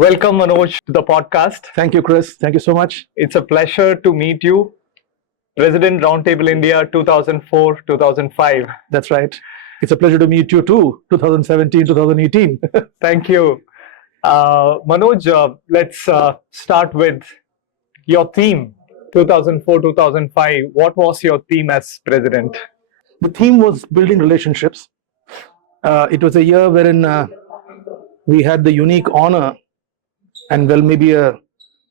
Welcome, Manoj, to the podcast. Thank you, Chris. Thank you so much. It's a pleasure to meet you. President Roundtable India 2004-2005. That's right. It's a pleasure to meet you too, 2017, 2018. Thank you. Manoj, let's start with your theme, 2004-2005. What was your theme as president? The theme was building relationships. It was a year wherein we had the unique honor, and well, maybe a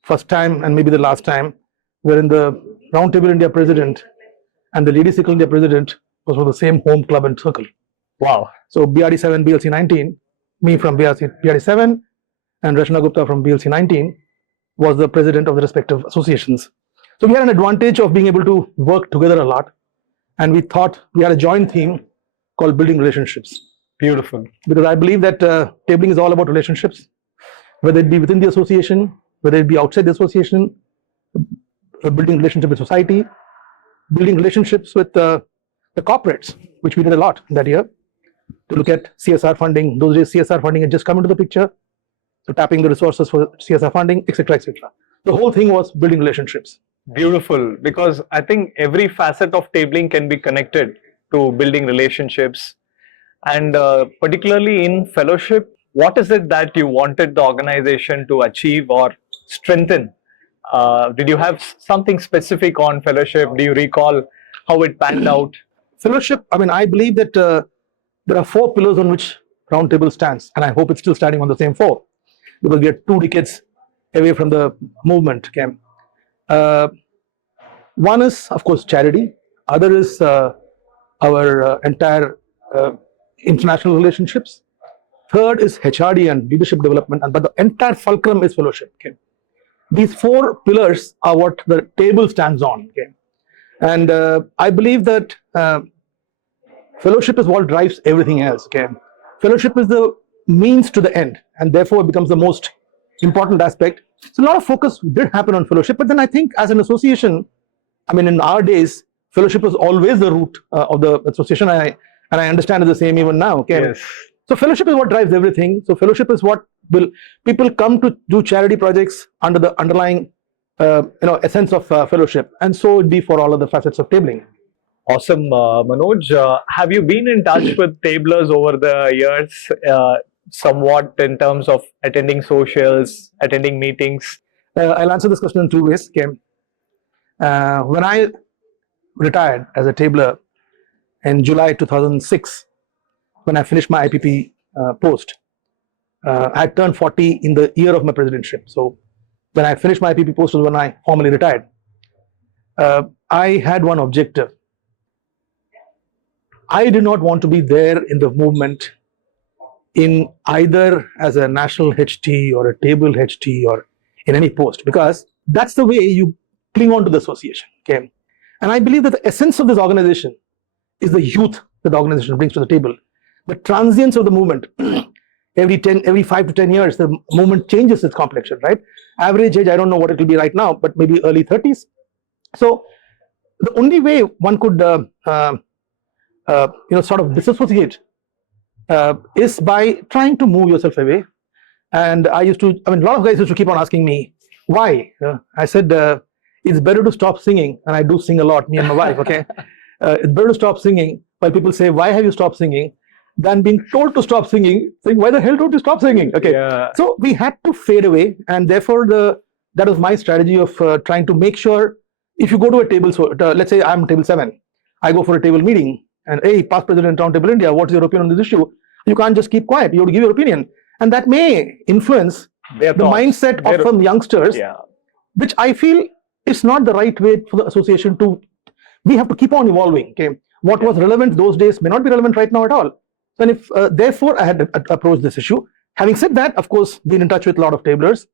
first time and maybe the last time, wherein the Roundtable India president and the Lady Cycle India president was from the same home club and circle. Wow. So BRD7, BLC 19, me from BRD7 and Rachna Gupta from BLC 19 was the president of the respective associations. So we had an advantage of being able to work together a lot, and we thought we had a joint theme called building relationships. Beautiful. Because I believe that tabling is all about relationships, whether it be within the association, whether it be outside the association, building relationship with society, building relationships with the corporates, which we did a lot that year to look at CSR funding. Those days CSR funding had just come into the picture, so tapping the resources for CSR funding, etc., etc. The whole thing was building relationships. Beautiful, because I think every facet of tabling can be connected to building relationships, and particularly in fellowship. What is it that you wanted the organization to achieve or strengthen? Did you have something specific on fellowship? Do you recall how it panned out? Fellowship, I believe that there are 4 pillars on which Roundtable stands, and I hope it's still standing on the same 4, because we are 2 decades away from the movement. Okay? One is, of course, charity. Other is our entire international relationships. Third is HRD and leadership development, but the entire fulcrum is fellowship. Okay? These 4 pillars are what the table stands on. Okay? And I believe that fellowship is what drives everything else. Okay? Fellowship is the means to the end, and therefore it becomes the most important aspect. So a lot of focus did happen on fellowship, but then I think as an association, in our days, fellowship was always the root of the association, and I understand it's the same even now. Okay? Yes. So fellowship is what drives everything. So fellowship is what will people come to do charity projects under the underlying essence of fellowship, and so it be for all of the facets of tabling. Awesome, Manoj. Have you been in touch with tablers over the years, somewhat in terms of attending socials, attending meetings? I'll answer this question in 2 ways. Okay. When I retired as a tabler in July 2006, when I finished my IPP post, I turned 40 in the year of my presidentship. So when I finished my IPP post was when I formally retired. I had one objective. I did not want to be there in the movement in either as a national HT or a table HT or in any post, because that's the way you cling on to the association. Okay? And I believe that the essence of this organization is the youth that the organization brings to the table. The transience of the movement, every 5 to 10 years, the movement changes its complexion, right? Average age, I don't know what it will be right now, but maybe early 30s. So the only way one could sort of disassociate is by trying to move yourself away. And I used to, a lot of guys used to keep on asking me, why? I said, it's better to stop singing, and I do sing a lot, me and my wife, okay? It's better to stop singing, while people say, why have you stopped singing? Than being told to stop singing, saying, why the hell don't you stop singing? Okay, yeah. So we had to fade away, and therefore that was my strategy of trying to make sure, if you go to a table, so let's say I'm table 7, I go for a table meeting, and hey, past President Roundtable India, what's your opinion on this issue? You can't just keep quiet, you have to give your opinion. And that may influence the mindset of some youngsters, which I feel is not the right way for the association to. We have to keep on evolving. Okay, what was relevant those days may not be relevant right now at all. And if therefore I had to approach this issue. Having said that, of course, been in touch with a lot of tablers.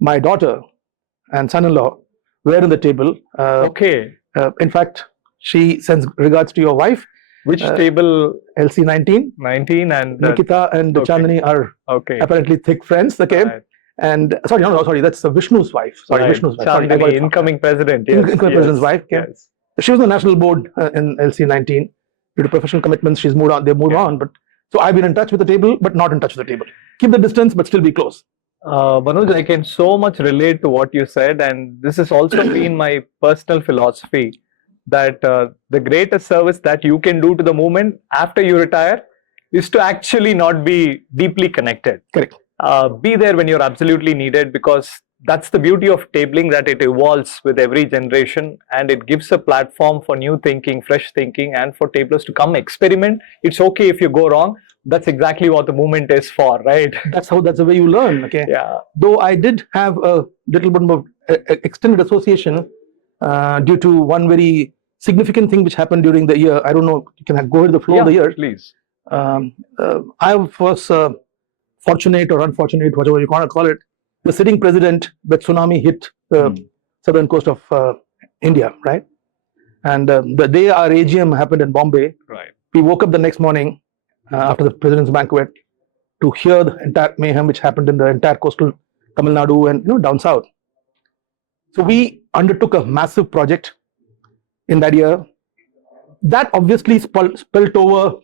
My daughter and son-in-law were in the table. In fact, she sends regards to your wife. Which table? LC 19. 19 and Nikita and Chandani are apparently thick friends. Okay. Right. And sorry, that's Vishnu's wife. Vishnu's wife. Chandani, incoming president. Yes. Incoming president's wife. Okay. Yes. She was on the national board in LC 19. Due to professional commitments, she's moved on. They moved on, but so I've been in touch with the table, but not in touch with the table. Keep the distance, but still be close. Manoj, I can so much relate to what you said, and this has also been my personal philosophy that the greatest service that you can do to the movement after you retire is to actually not be deeply connected. Correct. Be there when you're absolutely needed, because that's the beauty of tabling, that it evolves with every generation and it gives a platform for new thinking, fresh thinking, and for tablers to come experiment. It's okay if you go wrong. That's exactly what the movement is for, right? That's the way you learn. Okay. Yeah. Though I did have a little bit of extended association due to one very significant thing which happened during the year. I don't know. You can go with the flow of the year. Please. I was fortunate or unfortunate, whatever you want to call it. The sitting president, the tsunami hit the southern coast of India, right? And the day our AGM happened in Bombay, Right. we woke up the next morning after the president's banquet to hear the entire mayhem which happened in the entire coastal Tamil Nadu and down south. So we undertook a massive project in that year. That obviously spilled over.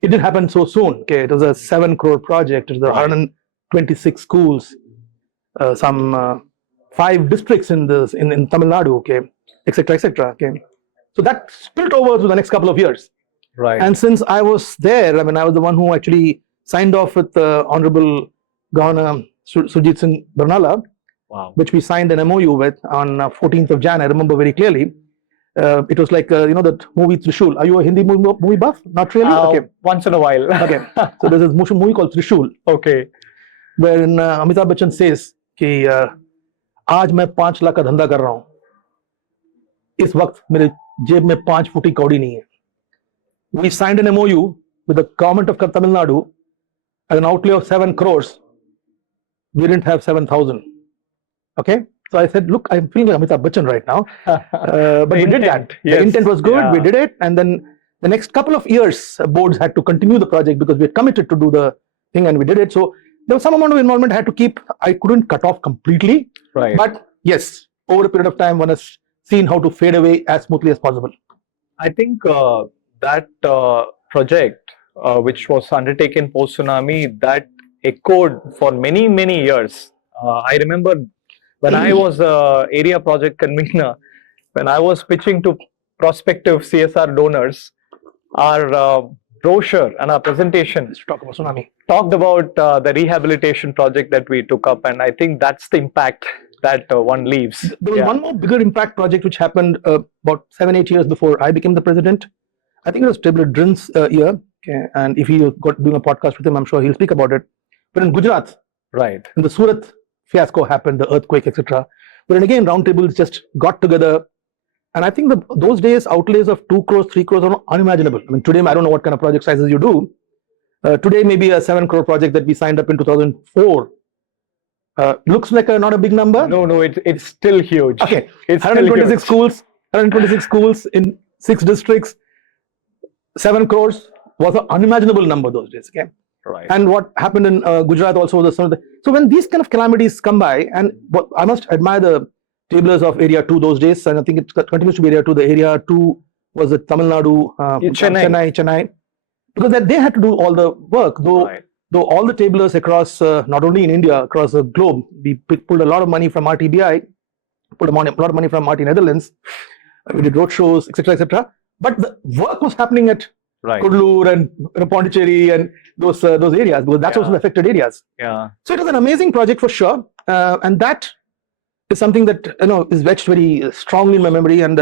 It didn't happen so soon. Okay, it was a 7 crore project. It was 126 schools, some 5 districts in Tamil Nadu. Okay, etc. etc. Okay, so that spilled over to the next couple of years. Right. And since I was there, I mean, I was the one who actually signed off with the Honorable Governor Sujit Singh Barnala, Wow. which we signed an MOU with on 14th of Jan. I remember very clearly. It was like, that movie Trishul. Are you a Hindi movie buff? Not really? Okay. Once in a while. Okay. So there's this movie called Trishul, Okay. wherein Amitabh Bachchan says कि आज मैं 5 लाख का धंधा कर रहा हूँ, इस वक्त मेरे जेब में 5 फुटी कौड़ी नहीं है. We signed an MOU with the government of Tamil Nadu at an outlay of 7 crores. We didn't have 7,000. Okay. So I said, look, I'm feeling like Amitabh Bachchan right now. But we did that. Yes. The intent was good. Yeah. We did it. And then the next couple of years, boards had to continue the project because we had committed to do the thing and we did it. So there was some amount of involvement I had to keep. I couldn't cut off completely. Right. But yes, over a period of time, one has seen how to fade away as smoothly as possible. I think that project, which was undertaken post tsunami, that echoed for many, many years. I remember when I was area project convener, when I was pitching to prospective CSR donors, our brochure and our presentation Let's talk about tsunami. talked about the rehabilitation project that we took up, and I think that's the impact that one leaves. There was one more bigger impact project which happened about 7-8 years before I became the president. I think it was Tabler Drin's year. Okay, and if he got doing a podcast with him, I'm sure he'll speak about it. But in Gujarat, Right. when the Surat fiasco happened, the earthquake, etc. But then again, roundtables just got together. And I think those days, outlays of 2 crores, 3 crores are unimaginable. I mean, today, I don't know what kind of project sizes you do. Today, maybe a 7 crore project that we signed up in 2004 looks like not a big number. No, it's still huge. Okay, It's 126 schools, 126 schools in 6 districts, 7 crores was an unimaginable number those days. Okay. Right. And what happened in Gujarat also was so when these kind of calamities come by, and I must admire the tablers of Area 2 those days, and I think it continues to be Area 2. The Area 2 was the Tamil Nadu, Chennai, because they had to do all the work, though all the tablers across, not only in India, across the globe, we pulled a lot of money from RTBI, pulled a lot of money from RT Netherlands, we did road shows, etc., etc. But the work was happening at Kudlur and Pondicherry and those areas, because that's also the affected areas. Yeah. So it was an amazing project for sure, and that is something that is etched very strongly in my memory, and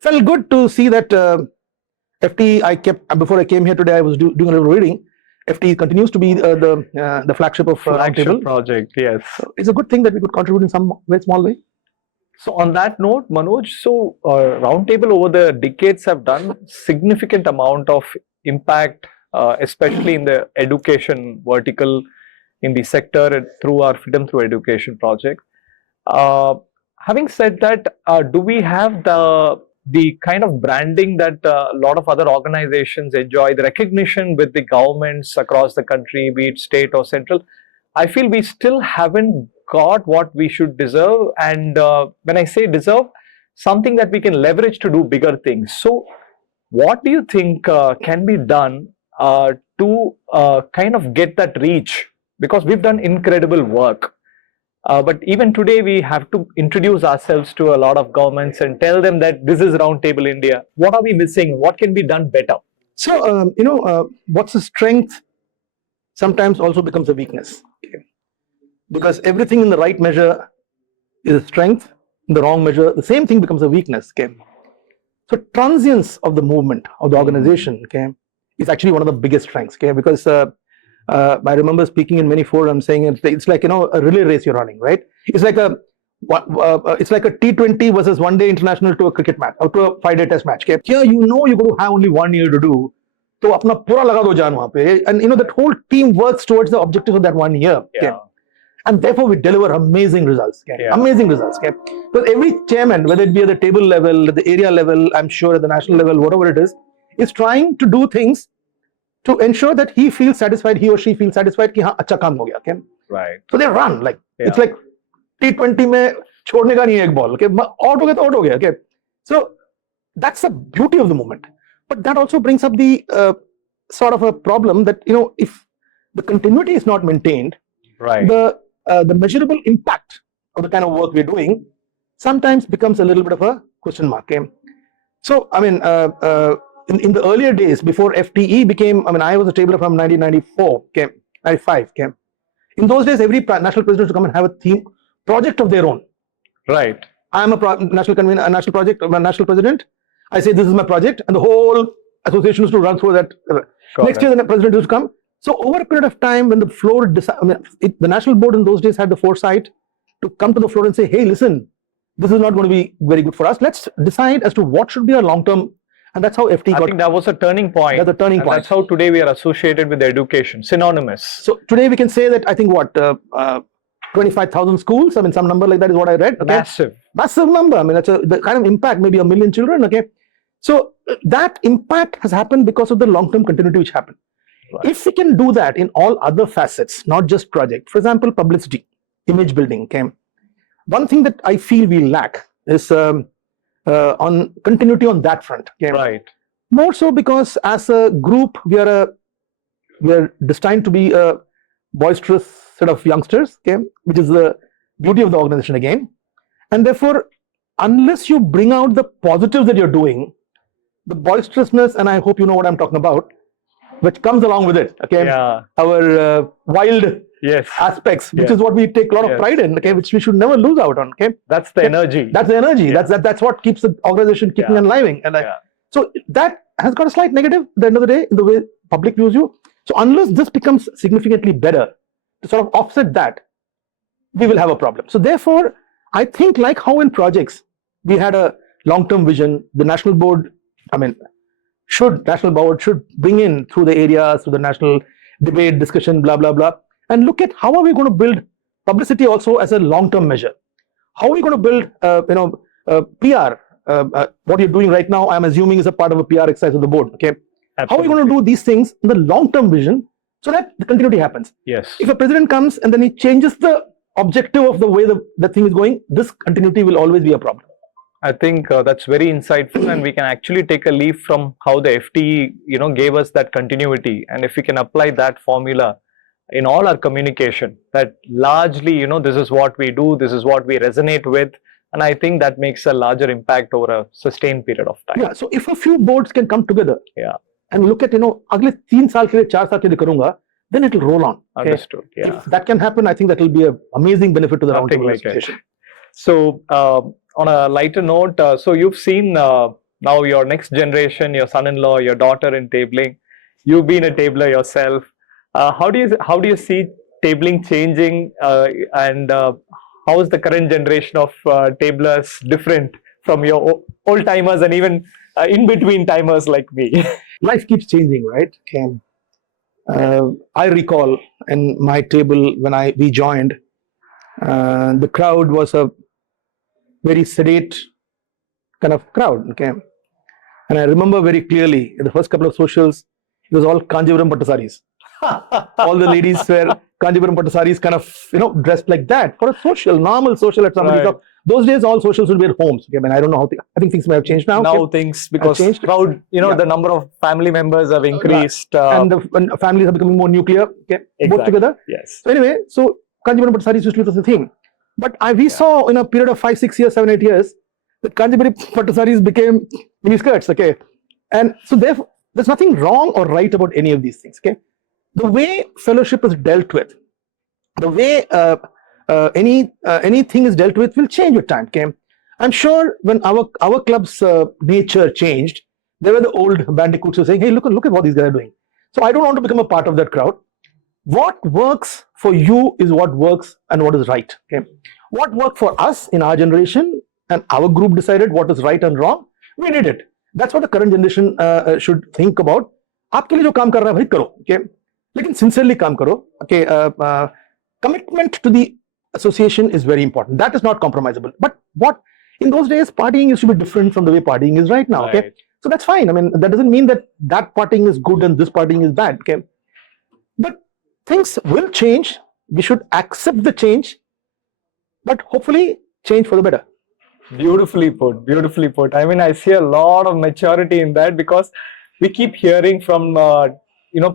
felt good to see that FT. I kept before I came here today. I was doing a little reading. FT continues to be the flagship of Roundtable project. Yes. So it's a good thing that we could contribute in some very small way. So on that note, Manoj, so Roundtable over the decades have done significant amount of impact, especially in the education vertical in the sector through our Freedom Through Education project. Having said that, do we have the kind of branding that a lot of other organizations enjoy, the recognition with the governments across the country, be it state or central? I feel we still haven't got what we should deserve, and when I say deserve, something that we can leverage to do bigger things. So what do you think can be done to kind of get that reach? Because we've done incredible work. But even today, we have to introduce ourselves to a lot of governments and tell them that this is Roundtable India. What are we missing? What can be done better? So, what's a strength sometimes also becomes a weakness. Okay? Because everything in the right measure is a strength, in the wrong measure, the same thing becomes a weakness. Okay? So, transience of the movement, of the organization, okay, is actually one of the biggest strengths. Okay? Because I remember speaking in many forums saying it's like, a relay race you're running, right? It's like a T20 versus one day international to a cricket match or to a 5-day test match. Okay? Here you're going to have only 1 year to do. So apna pura laga do jaan wahan pe. And that whole team works towards the objective of that 1 year. Yeah. Okay? And therefore we deliver amazing results. Okay? Yeah. Amazing results. Okay? Because every chairman, whether it be at the table level, at the area level, I'm sure at the national level, whatever it is trying to do things to ensure that he feels satisfied, he or she feels satisfied ki haan acha kaam ho gaya. Okay? Right. So they run like it's Yeah. like T20 mein chhodne ka nahi hai ek ball. Okay? Out ho gaya to out ho gaya. Okay? So that's the beauty of the movement. But that also brings up the sort of a problem that if the continuity is not maintained, Right. the measurable impact of the kind of work we're doing sometimes becomes a little bit of a question mark. Okay? So I mean, in the earlier days before FTE became, I was a tabler from 1994, okay, 95. Okay? In those days, every national president used to come and have a theme project of their own. Right. I am a national convener, a national project, a national president. I say this is my project, and the whole association used to run through that. Next year, the president used to come. So over a period of time, when the floor, the national board in those days had the foresight to come to the floor and say, "Hey, listen, this is not going to be very good for us. Let's decide as to what should be our long-term." And that's how FT got. I think that was a turning point. That's a turning point. That's how today we are associated with education, synonymous. So today we can say that I think 25,000 schools. Some number like that is what I read. Okay? Massive number. That's the kind of impact, maybe 1 million children. Okay. So that impact has happened because of the long-term continuity which happened. Right. If we can do that in all other facets, not just project, for example, publicity, image building, okay? One thing that I feel we lack is on continuity on that front. Okay? Right. More so because as a group, we are destined to be a boisterous set of youngsters, okay? Which is the beauty of the organization again. And therefore, unless you bring out the positives that you're doing, the boisterousness, and I hope you know what I'm talking about, which comes along with it, okay? Yeah. Our wild aspects, which is what we take a lot of pride in, okay? Which we should never lose out on, okay? That's the energy. That's the energy. Yeah. That's what keeps the organization kicking and living. And so that has got a slight negative at the end of the day in the way public views you. So unless this becomes significantly better to sort of offset that, we will have a problem. So therefore, I think like how in projects we had a long-term vision, the national board, national board should bring in through the areas, through the national debate, discussion, blah, blah, blah, and look at how are we going to build publicity also as a long-term measure. How are we going to build, PR? What you're doing right now, I'm assuming is a part of a PR exercise of the board, okay? Absolutely. How are we going to do these things in the long-term vision so that the continuity happens? Yes. If a president comes and then he changes the objective of the way the thing is going, this continuity will always be a problem. I think that's very insightful, and we can actually take a leaf from how the FT, gave us that continuity. And if we can apply that formula in all our communication, that largely, this is what we do, this is what we resonate with, and I think that makes a larger impact over a sustained period of time. Yeah. So if a few boards can come together, and look at, agle 3 saal ke liye 4 saal ke liye karunga, then it will roll on. Okay? Understood. Yeah. If that can happen, I think that will be an amazing benefit to the roundtable association. So, on a lighter note, so you've seen now your next generation, your son-in-law, your daughter in tabling. You've been a tabler yourself. How do you see tabling changing, and how is the current generation of tablers different from your old timers and even in between timers like me? Life keeps changing, right? I recall in my table when we joined, the crowd was a very sedate kind of crowd, okay? And I remember very clearly in the first couple of socials, it was all Kanjivaram Pattasaris. All the ladies were Kanjivaram Pattasaris, kind of, dressed like that for a social, normal social at somebody's house. Those days, all socials would be at homes. Okay, I don't know how. I think things may have changed now. Now things, because crowd, the number of family members have increased, and the families are becoming more nuclear. Okay, both together. Yes. So anyway, so Kanjivaram Pattasaris used to be the thing. But we saw in a period of 5, 6 years, 7, 8 years, that Kanjibari Pattu sarees became mini skirts, okay? And so therefore, there's nothing wrong or right about any of these things, okay? The way fellowship is dealt with, the way anything is dealt with will change with time, okay? I'm sure when our club's nature changed, there were the old bandicoots who were saying, hey, look at what these guys are doing. So I don't want to become a part of that crowd. What works for you is what works and what is right, okay? What worked for us in our generation and our group decided what is right and wrong, we did it. That's what the current generation should think about. आपके लिए जो काम कर रहा है भाई करो, okay? लेकिन sincerely काम करो, okay? Commitment to the association is very important. That is not compromisable. But what in those days, partying used to be different from the way partying is right now, okay? Right. So that's fine. I mean, that doesn't mean that partying is good and this partying is bad, okay? But things will change. We should accept the change, but hopefully change for the better. Beautifully put, beautifully put. I mean, I see a lot of maturity in that, because we keep hearing from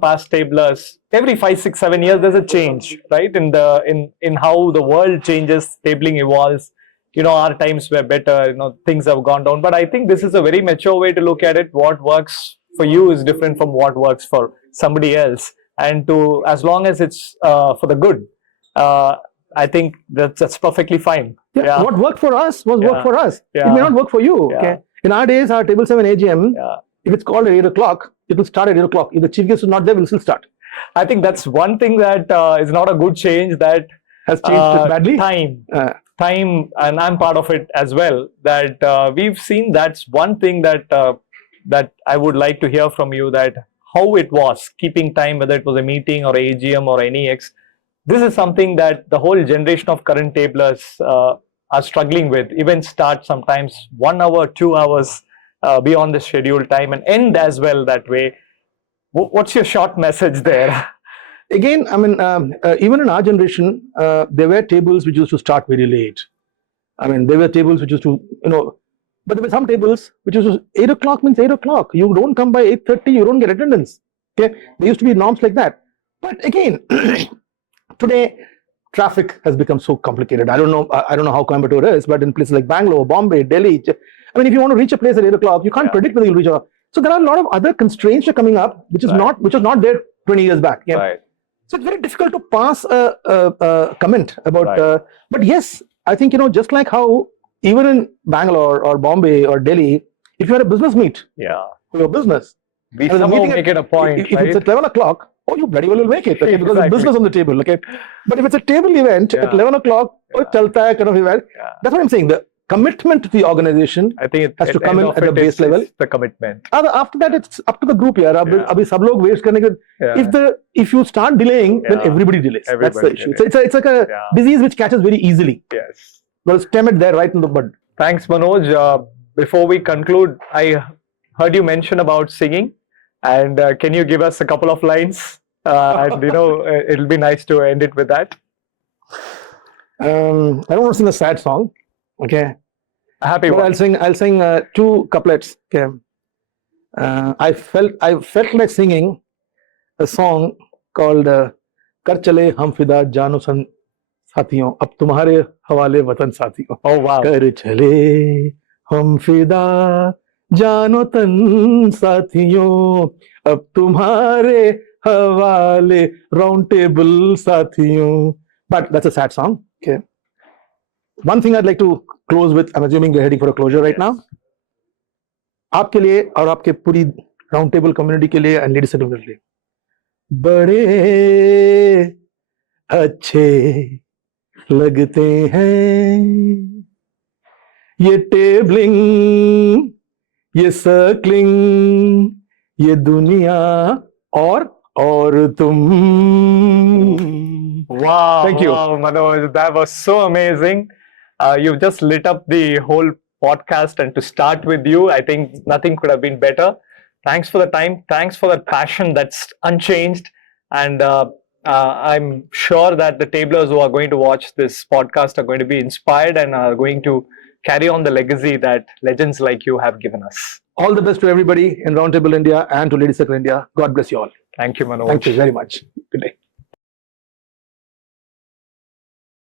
past tablers. Every 5, 6, 7 years, there's a change, right? In how the world changes, tabling evolves. Our times were better. Things have gone down. But I think this is a very mature way to look at it. What works for you is different from what works for somebody else. And as long as it's for the good, I think that's perfectly fine. Yeah. What worked for us was work for us. Yeah. It may not work for you. Yeah. Okay. In our days, our table 7 AGM, if it's called at 8 o'clock, it will start at 8 o'clock. If the chief guest is not there, we'll still start. I think that's one thing that is not a good change, that has changed badly. Time, and I'm part of it as well. That we've seen. That's one thing that I would like to hear from you. That how it was keeping time, whether it was a meeting or a AGM or any X. This is something that the whole generation of current tablers are struggling with. Events start sometimes 1 hour, 2 hours beyond the scheduled time and end as well that way. What's your short message there? Again, I mean, even in our generation, there were tables which used to start very late. I mean, there were tables which used to, but there were some tables which used to, 8 o'clock means 8 o'clock. You don't come by 8:30, you don't get attendance. Okay, there used to be norms like that. But again, today, traffic has become so complicated. I don't know how Coimbatore is, but in places like Bangalore, Bombay, Delhi, I mean, if you want to reach a place at 8 o'clock, you can't predict whether you'll reach. So there are a lot of other constraints that are coming up, which was not there 20 years back. Yeah. Right. So it's very difficult to pass a comment about. But yes, I think just like how even in Bangalore or Bombay or Delhi, if you had a business meet for your business, we somehow make it a point. If it's at 11 o'clock, oh, you bloody well will make it, okay, because there's business on the table, okay. But if it's a table event at 11 o'clock, chalta hai kind of event, that's what I'm saying. The commitment to the organization, I think it has to come in at the base level. The commitment. After that, it's up to the group. Abhi sab log waste karne ke, if you start delaying, then everybody delays. That's the issue. It's like a disease which catches very easily. Yes. Well, stem it there right in the bud. Thanks, Manoj. Before we conclude, I heard you mention about singing. And can you give us a couple of lines? And it'll be nice to end it with that. I don't want to sing a sad song. Okay. A happy one. I'll sing 2 couplets. Okay. I felt like singing a song called "Kar Chale Hum Fida Jano San Sathiyon, Ab Tumhare Hawale Watan Sathiyon." Oh wow. Kar chale hum fida जानो तन साथियों अब तुम्हारे हवाले round table साथियों. But that's a sad song. Okay. One thing I'd like to close with, I'm assuming we're heading for a closure right now. आपके लिए और आपके पूरी round table community के लिए and ladies and gentlemen के लिए बड़े अच्छे लगते हैं ये tabling, ये सर्कलिंग, ये दुनिया और तुम. Wow. Thank you. Wow, Manoj. That was so amazing. You've just lit up the whole podcast, and to start with you, I think nothing could have been better. Thanks for the time. Thanks for that passion that's unchanged. And I'm sure that the tablers who are going to watch this podcast are going to be inspired and are going to carry on the legacy that legends like you have given us. All the best to everybody in Roundtable India and to Ladies Circle India. God bless you all. Thank you, Manoj. Thank you very much.